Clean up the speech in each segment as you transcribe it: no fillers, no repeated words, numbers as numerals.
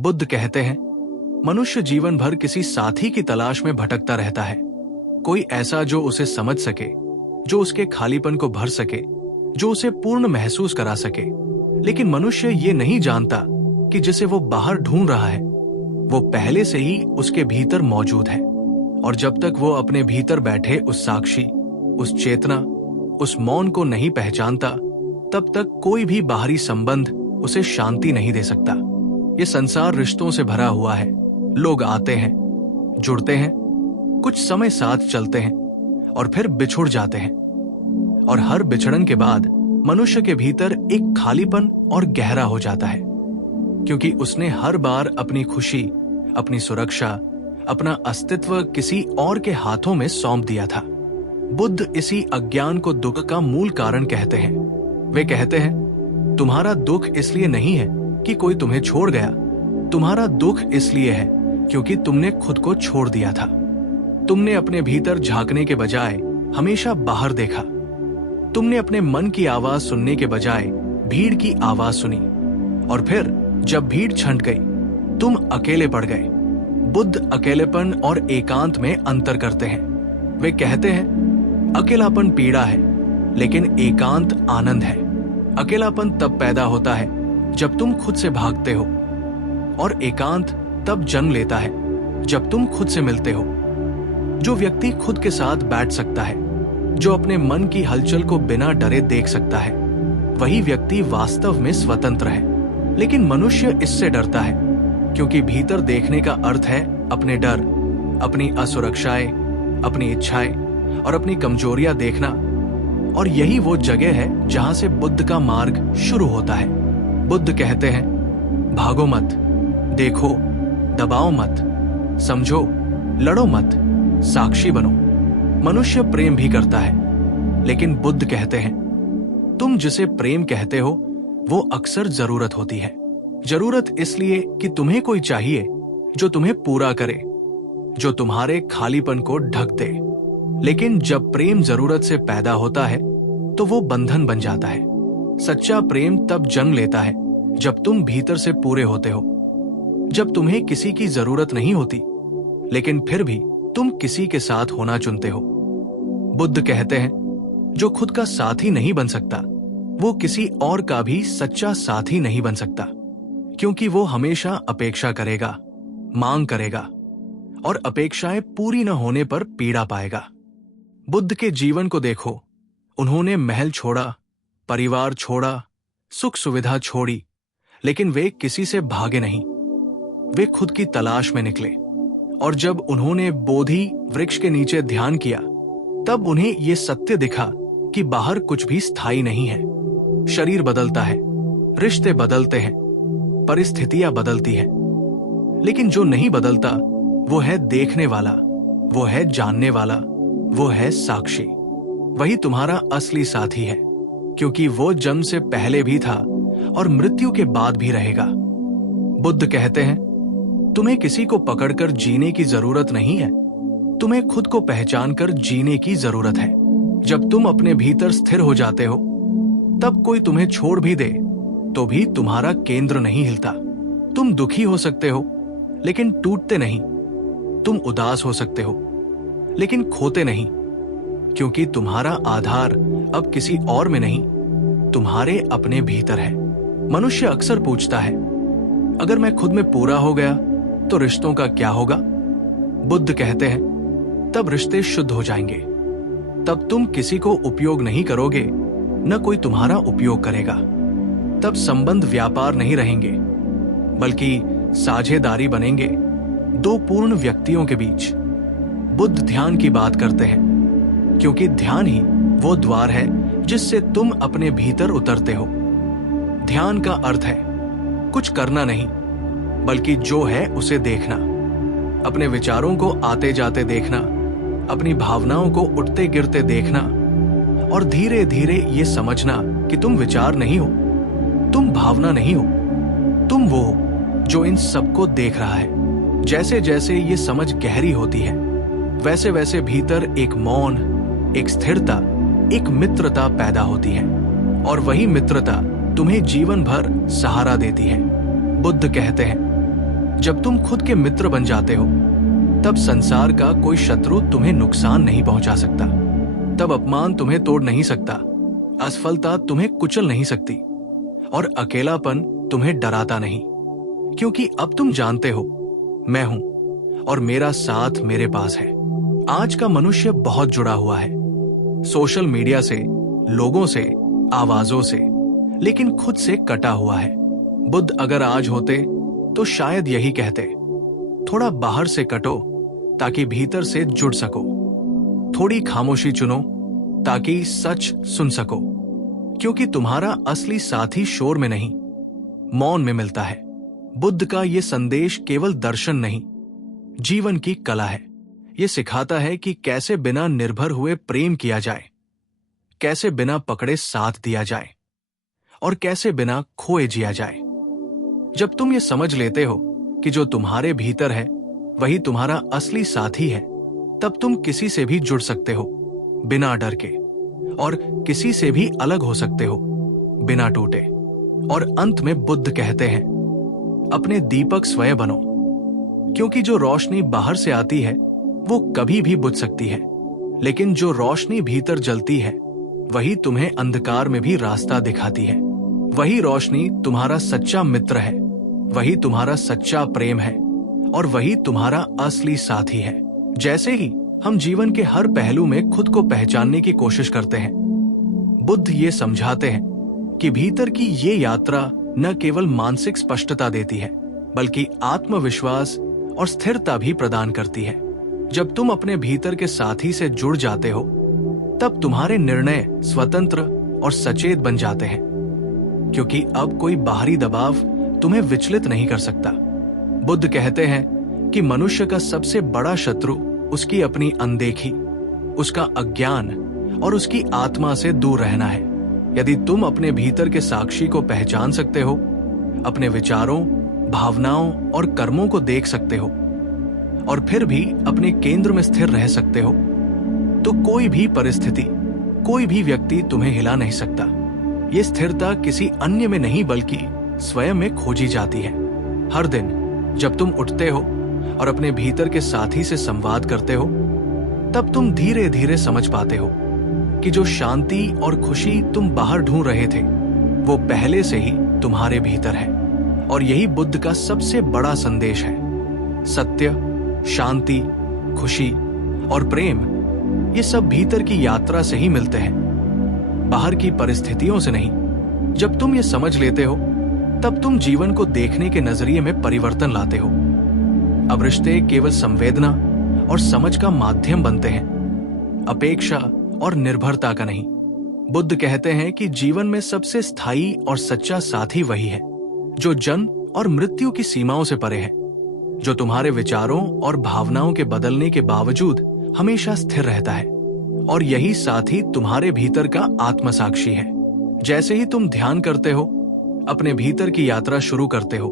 बुद्ध कहते हैं, मनुष्य जीवन भर किसी साथी की तलाश में भटकता रहता है। कोई ऐसा जो उसे समझ सके, जो उसके खालीपन को भर सके, जो उसे पूर्ण महसूस करा सके। लेकिन मनुष्य ये नहीं जानता कि जिसे वो बाहर ढूंढ रहा है वो पहले से ही उसके भीतर मौजूद है। और जब तक वो अपने भीतर बैठे उस साक्षी, उस चेतना, उस मौन को नहीं पहचानता, तब तक कोई भी बाहरी संबंध उसे शांति नहीं दे सकता। ये संसार रिश्तों से भरा हुआ है। लोग आते हैं, जुड़ते हैं, कुछ समय साथ चलते हैं और फिर बिछुड़ जाते हैं। और हर बिछड़न के बाद मनुष्य के भीतर एक खालीपन और गहरा हो जाता है, क्योंकि उसने हर बार अपनी खुशी, अपनी सुरक्षा, अपना अस्तित्व किसी और के हाथों में सौंप दिया था। बुद्ध इसी अज्ञान को दुख का मूल कारण कहते हैं। वे कहते हैं, तुम्हारा दुख इसलिए नहीं है कि कोई तुम्हें छोड़ गया, तुम्हारा दुख इसलिए है क्योंकि तुमने खुद को छोड़ दिया था। तुमने अपने भीतर झांकने के बजाय हमेशा बाहर देखा। तुमने अपने मन की आवाज सुनने के बजाय भीड़ की आवाज सुनी, और फिर जब भीड़ छंट गई तुम अकेले पड़ गए। बुद्ध अकेलेपन और एकांत में अंतर करते हैं। वे कहते हैं, अकेलापन पीड़ा है लेकिन एकांत आनंद है। अकेलापन तब पैदा होता है जब तुम खुद से भागते हो, और एकांत तब जन्म लेता है जब तुम खुद से मिलते हो। जो व्यक्ति खुद के साथ बैठ सकता है, जो अपने मन की हलचल को बिना डरे देख सकता है, वही व्यक्ति वास्तव में स्वतंत्र है। लेकिन मनुष्य इससे डरता है, क्योंकि भीतर देखने का अर्थ है अपने डर, अपनी असुरक्षाएं, अपनी इच्छाएं और अपनी कमजोरियां देखना। और यही वो जगह है जहां से बुद्ध का मार्ग शुरू होता है। बुद्ध कहते हैं, भागो मत, देखो, दबाओ मत, समझो, लड़ो मत, साक्षी बनो। मनुष्य प्रेम भी करता है, लेकिन बुद्ध कहते हैं, तुम जिसे प्रेम कहते हो वो अक्सर जरूरत होती है। जरूरत इसलिए कि तुम्हें कोई चाहिए जो तुम्हें पूरा करे, जो तुम्हारे खालीपन को ढक दे। लेकिन जब प्रेम जरूरत से पैदा होता है तो वो बंधन बन जाता है। सच्चा प्रेम तब जन्म लेता है जब तुम भीतर से पूरे होते हो, जब तुम्हें किसी की जरूरत नहीं होती, लेकिन फिर भी तुम किसी के साथ होना चुनते हो। बुद्ध कहते हैं, जो खुद का साथी नहीं बन सकता वो किसी और का भी सच्चा साथी नहीं बन सकता, क्योंकि वो हमेशा अपेक्षा करेगा, मांग करेगा, और अपेक्षाएं पूरी न होने पर पीड़ा पाएगा। बुद्ध के जीवन को देखो, उन्होंने महल छोड़ा, परिवार छोड़ा, सुख सुविधा छोड़ी, लेकिन वे किसी से भागे नहीं। वे खुद की तलाश में निकले, और जब उन्होंने बोधि वृक्ष के नीचे ध्यान किया तब उन्हें ये सत्य दिखा कि बाहर कुछ भी स्थायी नहीं है। शरीर बदलता है, रिश्ते बदलते हैं, परिस्थितियां बदलती हैं, लेकिन जो नहीं बदलता वो है देखने वाला, वो है जानने वाला, वो है साक्षी। वही तुम्हारा असली साथी है, क्योंकि वो जन्म से पहले भी था और मृत्यु के बाद भी रहेगा। बुद्ध कहते हैं, तुम्हें किसी को पकड़कर जीने की जरूरत नहीं है, तुम्हें खुद को पहचान कर जीने की जरूरत है। जब तुम अपने भीतर स्थिर हो जाते हो, तब कोई तुम्हें छोड़ भी दे तो भी तुम्हारा केंद्र नहीं हिलता। तुम दुखी हो सकते हो लेकिन टूटते नहीं, तुम उदास हो सकते हो लेकिन खोते नहीं, क्योंकि तुम्हारा आधार अब किसी और में नहीं, तुम्हारे अपने भीतर है। मनुष्य अक्सर पूछता है, अगर मैं खुद में पूरा हो गया तो रिश्तों का क्या होगा? बुद्ध कहते हैं, तब रिश्ते शुद्ध हो जाएंगे। तब तुम किसी को उपयोग नहीं करोगे, न कोई तुम्हारा उपयोग करेगा। तब संबंध व्यापार नहीं रहेंगे, बल्कि साझेदारी बनेंगे दो पूर्ण व्यक्तियों के बीच। बुद्ध ध्यान की बात करते हैं, क्योंकि ध्यान ही वो द्वार है जिससे तुम अपने भीतर उतरते हो। ध्यान का अर्थ है कुछ करना नहीं, बल्कि जो है उसे देखना, अपने विचारों को आते जाते देखना, अपनी भावनाओं को उठते गिरते देखना, और धीरे धीरे ये समझना कि तुम विचार नहीं हो, तुम भावना नहीं हो, तुम वो हो जो इन सबको देख रहा है। जैसे जैसे ये समझ गहरी होती है, वैसे वैसे भीतर एक मौन, एक स्थिरता, एक मित्रता पैदा होती है, और वही मित्रता तुम्हें जीवन भर सहारा देती है। बुद्ध कहते हैं, जब तुम खुद के मित्र बन जाते हो, तब संसार का कोई शत्रु तुम्हें नुकसान नहीं पहुंचा सकता। तब अपमान तुम्हें तोड़ नहीं सकता, असफलता तुम्हें कुचल नहीं सकती और अकेलापन तुम्हें डराता नहीं, क्योंकि अब तुम जानते हो मैं हूं और मेरा साथ मेरे पास है। आज का मनुष्य बहुत जुड़ा हुआ है, सोशल मीडिया से, लोगों से, आवाजों से, लेकिन खुद से कटा हुआ है। बुद्ध अगर आज होते तो शायद यही कहते, थोड़ा बाहर से कटो ताकि भीतर से जुड़ सको। थोड़ी खामोशी चुनो ताकि सच सुन सको, क्योंकि तुम्हारा असली साथी शोर में नहीं, मौन में मिलता है। बुद्ध का यह संदेश केवल दर्शन नहीं, जीवन की कला है। यह सिखाता है कि कैसे बिना निर्भर हुए प्रेम किया जाए, कैसे बिना पकड़े साथ दिया जाए और कैसे बिना खोए जिया जाए। जब तुम ये समझ लेते हो कि जो तुम्हारे भीतर है वही तुम्हारा असली साथी है, तब तुम किसी से भी जुड़ सकते हो बिना डर के, और किसी से भी अलग हो सकते हो बिना टूटे। और अंत में बुद्ध कहते हैं, अपने दीपक स्वयं बनो, क्योंकि जो रोशनी बाहर से आती है वो कभी भी बुझ सकती है, लेकिन जो रोशनी भीतर जलती है वही तुम्हें अंधकार में भी रास्ता दिखाती है। वही रोशनी तुम्हारा सच्चा मित्र है, वही तुम्हारा सच्चा प्रेम है और वही तुम्हारा असली साथी है। जैसे ही हम जीवन के हर पहलू में खुद को पहचानने की कोशिश करते हैं, बुद्ध ये समझाते हैं कि भीतर की ये यात्रा न केवल मानसिक स्पष्टता देती है, बल्कि आत्मविश्वास और स्थिरता भी प्रदान करती है। जब तुम अपने भीतर के साथी से जुड़ जाते हो, तब तुम्हारे निर्णय स्वतंत्र और सचेत बन जाते हैं, क्योंकि अब कोई बाहरी दबाव तुम्हें विचलित नहीं कर सकता। बुद्ध कहते हैं कि मनुष्य का सबसे बड़ा शत्रु उसकी अपनी अनदेखी, उसका अज्ञान और उसकी आत्मा से दूर रहना है। यदि तुम अपने भीतर के साक्षी को पहचान सकते हो, अपने विचारों, भावनाओं और कर्मों को देख सकते हो और फिर भी अपने केंद्र में स्थिर रह सकते हो, तो कोई भी परिस्थिति, कोई भी व्यक्ति तुम्हें हिला नहीं सकता। ये स्थिरता किसी अन्य में नहीं बल्कि स्वयं में खोजी जाती है। हर दिन जब तुम उठते हो और अपने भीतर के साथी से संवाद करते हो, तब तुम धीरे धीरे समझ पाते हो कि जो शांति और खुशी तुम बाहर ढूंढ रहे थे वो पहले से ही तुम्हारे भीतर है। और यही बुद्ध का सबसे बड़ा संदेश है। सत्य, शांति, खुशी और प्रेम, ये सब भीतर की यात्रा से ही मिलते हैं, बाहर की परिस्थितियों से नहीं। जब तुम ये समझ लेते हो, तब तुम जीवन को देखने के नजरिए में परिवर्तन लाते हो। अब रिश्ते केवल संवेदना और समझ का माध्यम बनते हैं, अपेक्षा और निर्भरता का नहीं। बुद्ध कहते हैं कि जीवन में सबसे स्थायी और सच्चा साथी वही है जो जन्म और मृत्यु की सीमाओं से परे है, जो तुम्हारे विचारों और भावनाओं के बदलने के बावजूद हमेशा स्थिर रहता है। और यही साथी तुम्हारे भीतर का आत्मसाक्षी है। जैसे ही तुम ध्यान करते हो, अपने भीतर की यात्रा शुरू करते हो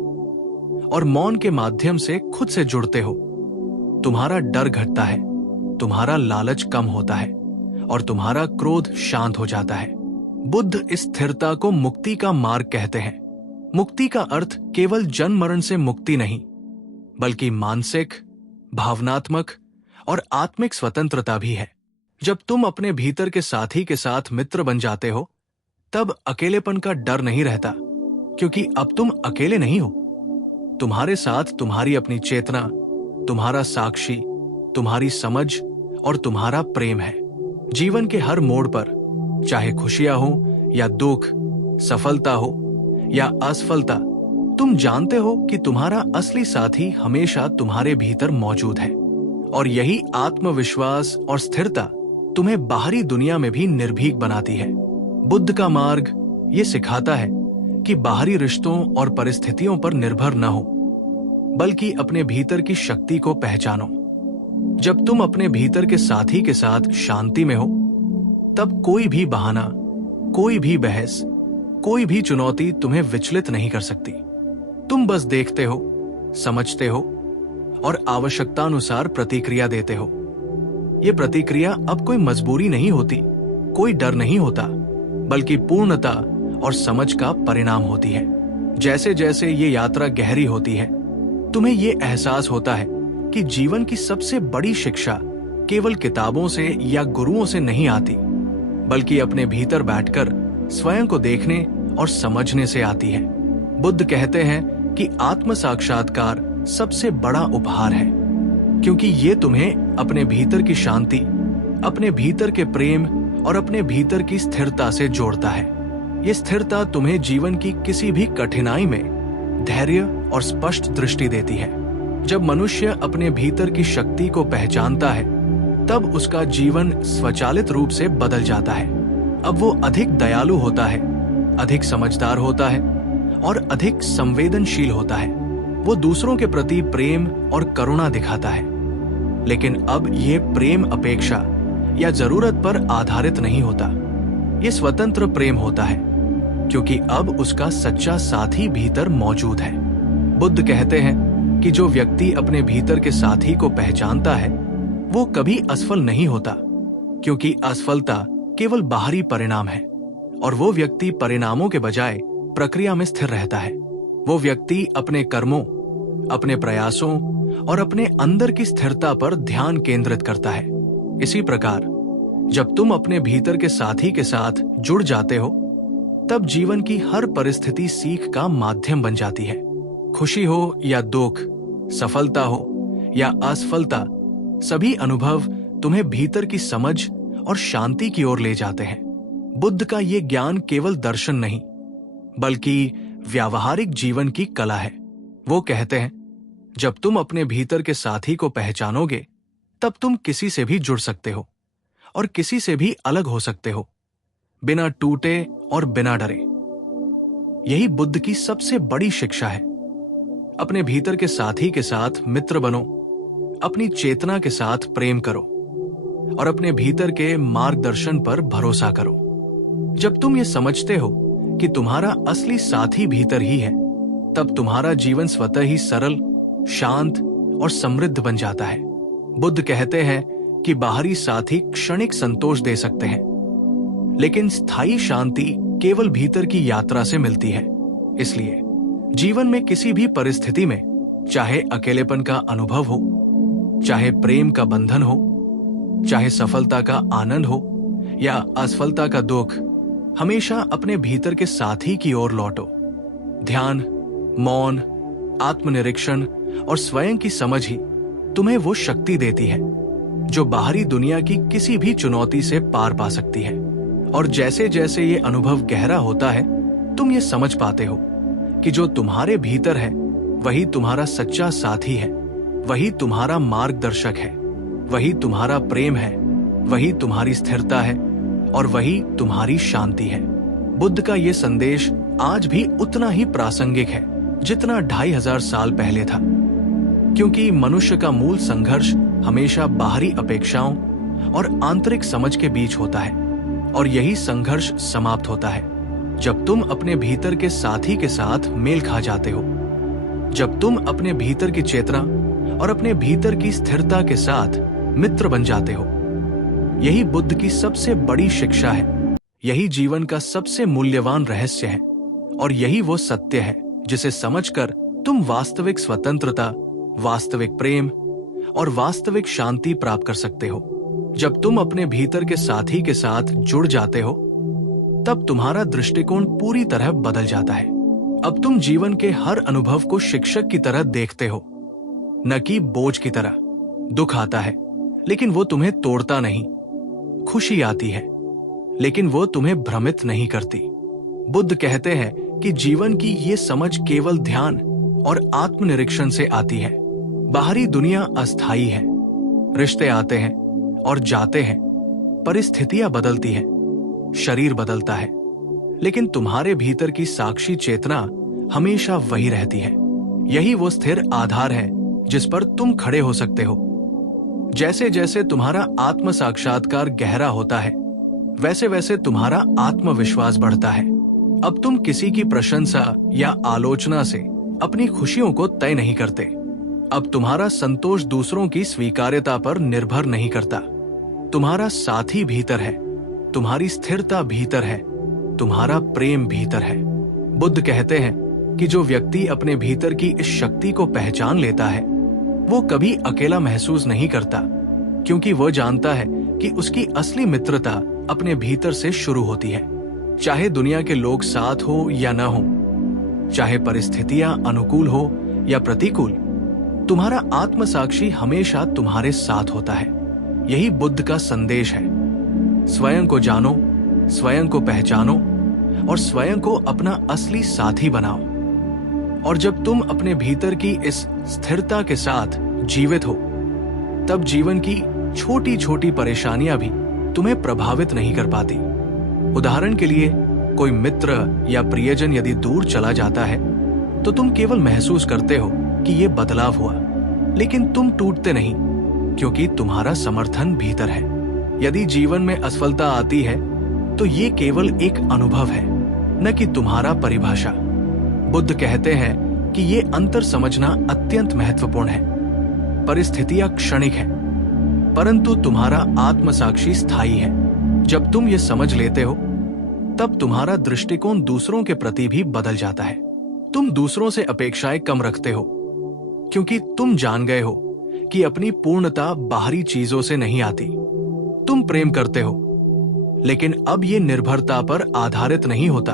और मौन के माध्यम से खुद से जुड़ते हो, तुम्हारा डर घटता है, तुम्हारा लालच कम होता है और तुम्हारा क्रोध शांत हो जाता है। बुद्ध इस स्थिरता को मुक्ति का मार्ग कहते हैं। मुक्ति का अर्थ केवल जन्म मरण से मुक्ति नहीं, बल्कि मानसिक, भावनात्मक और आत्मिक स्वतंत्रता भी है। जब तुम अपने भीतर के साथी के साथ मित्र बन जाते हो, तब अकेलेपन का डर नहीं रहता, क्योंकि अब तुम अकेले नहीं हो। तुम्हारे साथ तुम्हारी अपनी चेतना, तुम्हारा साक्षी, तुम्हारी समझ और तुम्हारा प्रेम है। जीवन के हर मोड़ पर, चाहे खुशियां हो या दुख, सफलता हो या असफलता, तुम जानते हो कि तुम्हारा असली साथी हमेशा तुम्हारे भीतर मौजूद है। और यही आत्मविश्वास और स्थिरता तुम्हें बाहरी दुनिया में भी निर्भीक बनाती है। बुद्ध का मार्ग ये सिखाता है कि बाहरी रिश्तों और परिस्थितियों पर निर्भर न हो, बल्कि अपने भीतर की शक्ति को पहचानो। जब तुम अपने भीतर के साथी के साथ शांति में हो, तब कोई भी बहाना, कोई भी बहस, कोई भी चुनौती तुम्हें विचलित नहीं कर सकती। तुम बस देखते हो, समझते हो और आवश्यकतानुसार प्रतिक्रिया देते हो। यह प्रतिक्रिया अब कोई मजबूरी नहीं होती, कोई डर नहीं होता, बल्कि पूर्णता और समझ का परिणाम होती है। जैसे जैसे ये यात्रा गहरी होती है, तुम्हें ये एहसास होता है कि जीवन की सबसे बड़ी शिक्षा केवल किताबों से या गुरुओं से नहीं आती, बल्कि अपने भीतर बैठकर स्वयं को देखने और समझने से आती है। बुद्ध कहते हैं कि आत्म साक्षात्कार सबसे बड़ा उपहार है, क्योंकि ये तुम्हें अपने भीतर की शांति, अपने भीतर के प्रेम और अपने भीतर की स्थिरता से जोड़ता है। ये स्थिरता तुम्हें जीवन की किसी भी कठिनाई में धैर्य और स्पष्ट दृष्टि देती है। जब मनुष्य अपने भीतर की शक्ति को पहचानता है, तब उसका जीवन स्वचालित रूप से बदल जाता है। अब वो अधिक दयालु होता है, अधिक समझदार होता है और अधिक संवेदनशील होता है। वो दूसरों के प्रति प्रेम और करुणा दिखाता है। लेकिन अब ये प्रेम अपेक्षा या जरूरत पर आधारित नहीं होता। ये स्वतंत्र प्रेम होता है, क्योंकि अब उसका सच्चा साथी भीतर मौजूद है। बुद्ध कहते हैं कि जो व्यक्ति अपने भीतर के साथी को पहचानता है, वो कभी असफल नहीं होता, क्योंकि असफलता केवल बाहरी परिणाम है और वो व्यक्ति परिणामों के बजाय प्रक्रिया में स्थिर रहता है। वो व्यक्ति अपने कर्मों, अपने प्रयासों और अपने अंदर की स्थिरता पर ध्यान केंद्रित करता है। इसी प्रकार जब तुम अपने भीतर के साथी के साथ जुड़ जाते हो, तब जीवन की हर परिस्थिति सीख का माध्यम बन जाती है। खुशी हो या दुख, सफलता हो या असफलता, सभी अनुभव तुम्हें भीतर की समझ और शांति की ओर ले जाते हैं। बुद्ध का ये ज्ञान केवल दर्शन नहीं, बल्कि व्यावहारिक जीवन की कला है। वो कहते हैं, जब तुम अपने भीतर के साथी को पहचानोगे, तब तुम किसी से भी जुड़ सकते हो और किसी से भी अलग हो सकते हो, बिना टूटे और बिना डरे। यही बुद्ध की सबसे बड़ी शिक्षा है। अपने भीतर के साथी के साथ मित्र बनो, अपनी चेतना के साथ प्रेम करो और अपने भीतर के मार्गदर्शन पर भरोसा करो। जब तुम ये समझते हो कि तुम्हारा असली साथी भीतर ही है, तब तुम्हारा जीवन स्वतः ही सरल, शांत और समृद्ध बन जाता है। बुद्ध कहते हैं कि बाहरी साथी क्षणिक संतोष दे सकते हैं, लेकिन स्थायी शांति केवल भीतर की यात्रा से मिलती है। इसलिए जीवन में किसी भी परिस्थिति में, चाहे अकेलेपन का अनुभव हो, चाहे प्रेम का बंधन हो, चाहे सफलता का आनंद हो या असफलता का दुख, हमेशा अपने भीतर के साथी की ओर लौटो। ध्यान, मौन, आत्मनिरीक्षण और स्वयं की समझ ही तुम्हें वो शक्ति देती है जो बाहरी दुनिया की किसी भी चुनौती से पार पा सकती है। और जैसे जैसे ये अनुभव गहरा होता है, तुम ये समझ पाते हो कि जो तुम्हारे भीतर है, वही तुम्हारा सच्चा साथी है, वही तुम्हारा मार्गदर्शक है, वही तुम्हारा प्रेम है, वही तुम्हारी स्थिरता है और वही तुम्हारी शांति है। बुद्ध का ये संदेश आज भी उतना ही प्रासंगिक है जितना 2500 साल पहले था, क्योंकि मनुष्य का मूल संघर्ष हमेशा बाहरी अपेक्षाओं और आंतरिक समझ के बीच होता है, और यही संघर्ष समाप्त होता है जब तुम अपने भीतर के साथी के साथ मेल खा जाते हो, जब तुम अपने भीतर की चेतना और अपने भीतर की स्थिरता के साथ मित्र बन जाते हो। यही बुद्ध की सबसे बड़ी शिक्षा है, यही जीवन का सबसे मूल्यवान रहस्य है, और यही वो सत्य है जिसे समझकर तुम वास्तविक स्वतंत्रता, वास्तविक प्रेम और वास्तविक शांति प्राप्त कर सकते हो। जब तुम अपने भीतर के साथी के साथ जुड़ जाते हो, तब तुम्हारा दृष्टिकोण पूरी तरह बदल जाता है। अब तुम जीवन के हर अनुभव को शिक्षक की तरह देखते हो, न कि बोझ की तरह। दुख आता है, लेकिन वो तुम्हें तोड़ता नहीं। खुशी आती है, लेकिन वो तुम्हें भ्रमित नहीं करती। बुद्ध कहते हैं कि जीवन की ये समझ केवल ध्यान और आत्मनिरीक्षण से आती है। बाहरी दुनिया अस्थायी है, रिश्ते आते हैं और जाते हैं, परिस्थितियां बदलती हैं, शरीर बदलता है, लेकिन तुम्हारे भीतर की साक्षी चेतना हमेशा वही रहती है। यही वो स्थिर आधार है जिस पर तुम खड़े हो सकते हो। जैसे जैसे तुम्हारा आत्म साक्षात्कार गहरा होता है, वैसे वैसे तुम्हारा आत्मविश्वास बढ़ता है। अब तुम किसी की प्रशंसा या आलोचना से अपनी खुशियों को तय नहीं करते। अब तुम्हारा संतोष दूसरों की स्वीकार्यता पर निर्भर नहीं करता। तुम्हारा साथी भीतर है, तुम्हारी स्थिरता भीतर है, तुम्हारा प्रेम भीतर है। बुद्ध कहते हैं कि जो व्यक्ति अपने भीतर की इस शक्ति को पहचान लेता है वो कभी अकेला महसूस नहीं करता, क्योंकि वह जानता है कि उसकी असली मित्रता अपने भीतर से शुरू होती है। चाहे दुनिया के लोग साथ हो या न हो, चाहे परिस्थितियां अनुकूल हो या प्रतिकूल, तुम्हारा आत्मसाक्षी हमेशा तुम्हारे साथ होता है। यही बुद्ध का संदेश है। स्वयं को जानो, स्वयं को पहचानो और स्वयं को अपना असली साथी बनाओ। और जब तुम अपने भीतर की इस स्थिरता के साथ जीवित हो, तब जीवन की छोटी छोटी परेशानियां भी तुम्हें प्रभावित नहीं कर पाती। उदाहरण के लिए, कोई मित्र या प्रियजन यदि दूर चला जाता है तो तुम केवल महसूस करते हो कि ये बदलाव हुआ, लेकिन तुम टूटते नहीं, क्योंकि तुम्हारा समर्थन भीतर है। यदि जीवन में असफलता आती है तो ये केवल एक अनुभव है, न कि तुम्हारा परिभाषा। बुद्ध कहते हैं कि ये अंतर समझना अत्यंत महत्वपूर्ण है। परिस्थितियां क्षणिक है, परंतु तुम्हारा आत्मसाक्षी स्थायी है। जब तुम ये समझ लेते हो, तब तुम्हारा दृष्टिकोण दूसरों के प्रति भी बदल जाता है। तुम दूसरों से अपेक्षाएं कम रखते हो, क्योंकि तुम जान गए हो कि अपनी पूर्णता बाहरी चीजों से नहीं आती। तुम प्रेम करते हो, लेकिन अब ये निर्भरता पर आधारित नहीं होता।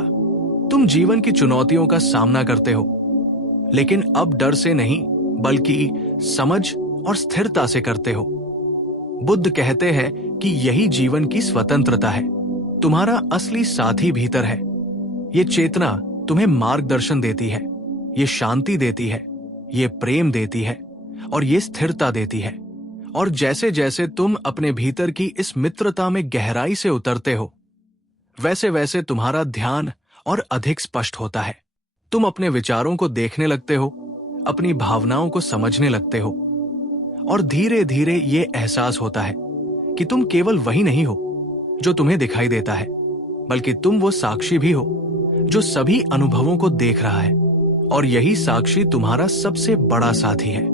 तुम जीवन की चुनौतियों का सामना करते हो, लेकिन अब डर से नहीं, बल्कि समझ और स्थिरता से करते हो। बुद्ध कहते हैं कि यही जीवन की स्वतंत्रता है। तुम्हारा असली साथी भीतर है। ये चेतना तुम्हें मार्गदर्शन देती है, ये शांति देती है, ये प्रेम देती है और ये स्थिरता देती है। और जैसे जैसे तुम अपने भीतर की इस मित्रता में गहराई से उतरते हो, वैसे वैसे तुम्हारा ध्यान और अधिक स्पष्ट होता है। तुम अपने विचारों को देखने लगते हो, अपनी भावनाओं को समझने लगते हो, और धीरे धीरे ये एहसास होता है कि तुम केवल वही नहीं हो जो तुम्हें दिखाई देता है, बल्कि तुम वो साक्षी भी हो जो सभी अनुभवों को देख रहा है। और यही साक्षी तुम्हारा सबसे बड़ा साथी है।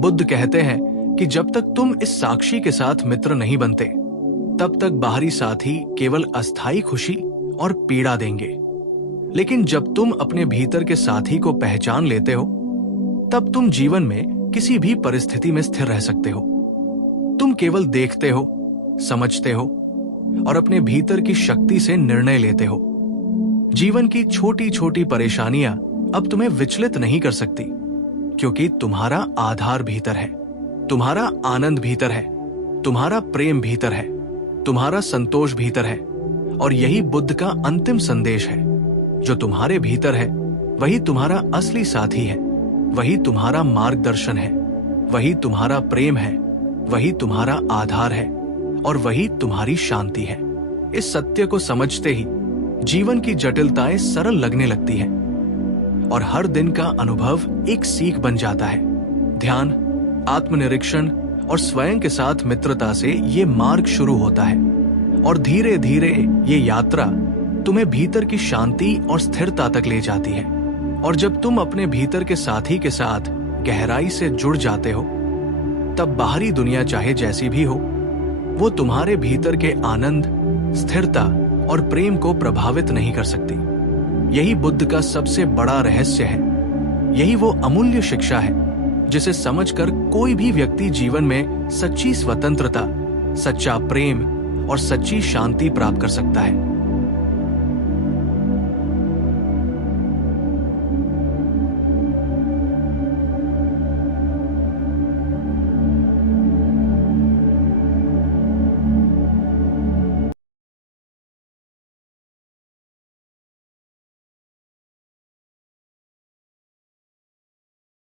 बुद्ध कहते हैं कि जब तक तुम इस साक्षी के साथ मित्र नहीं बनते, तब तक बाहरी साथी केवल अस्थायी खुशी और पीड़ा देंगे। लेकिन जब तुम अपने भीतर के साथी को पहचान लेते हो, तब तुम जीवन में किसी भी परिस्थिति में स्थिर रह सकते हो। तुम केवल देखते हो, समझते हो और अपने भीतर की शक्ति से निर्णय लेते हो। जीवन की छोटी छोटी परेशानियां अब तुम्हें विचलित नहीं कर सकती, क्योंकि तुम्हारा आधार भीतर है, तुम्हारा आनंद भीतर है, तुम्हारा प्रेम भीतर है, तुम्हारा संतोष भीतर है। और यही बुद्ध का अंतिम संदेश है। जो तुम्हारे भीतर है वही तुम्हारा असली साथी है, वही तुम्हारा मार्गदर्शन है, वही तुम्हारा प्रेम है, वही तुम्हारा आधार है और वही तुम्हारी शांति है। इस सत्य को समझते ही जीवन की जटिलताएं सरल लगने लगती हैं और हर दिन का अनुभव एक सीख बन जाता है। ध्यान, आत्मनिरीक्षण और स्वयं के साथ मित्रता से ये मार्ग शुरू होता है और धीरे धीरे ये यात्रा तुम्हें भीतर की शांति और स्थिरता तक ले जाती है। और जब तुम अपने भीतर के साथी के साथ गहराई से जुड़ जाते हो, तब बाहरी दुनिया चाहे जैसी भी हो, वो तुम्हारे भीतर के आनंद, स्थिरता और प्रेम को प्रभावित नहीं कर सकती। यही बुद्ध का सबसे बड़ा रहस्य है। यही वो अमूल्य शिक्षा है जिसे समझकर कोई भी व्यक्ति जीवन में सच्ची स्वतंत्रता, सच्चा प्रेम और सच्ची शांति प्राप्त कर सकता है।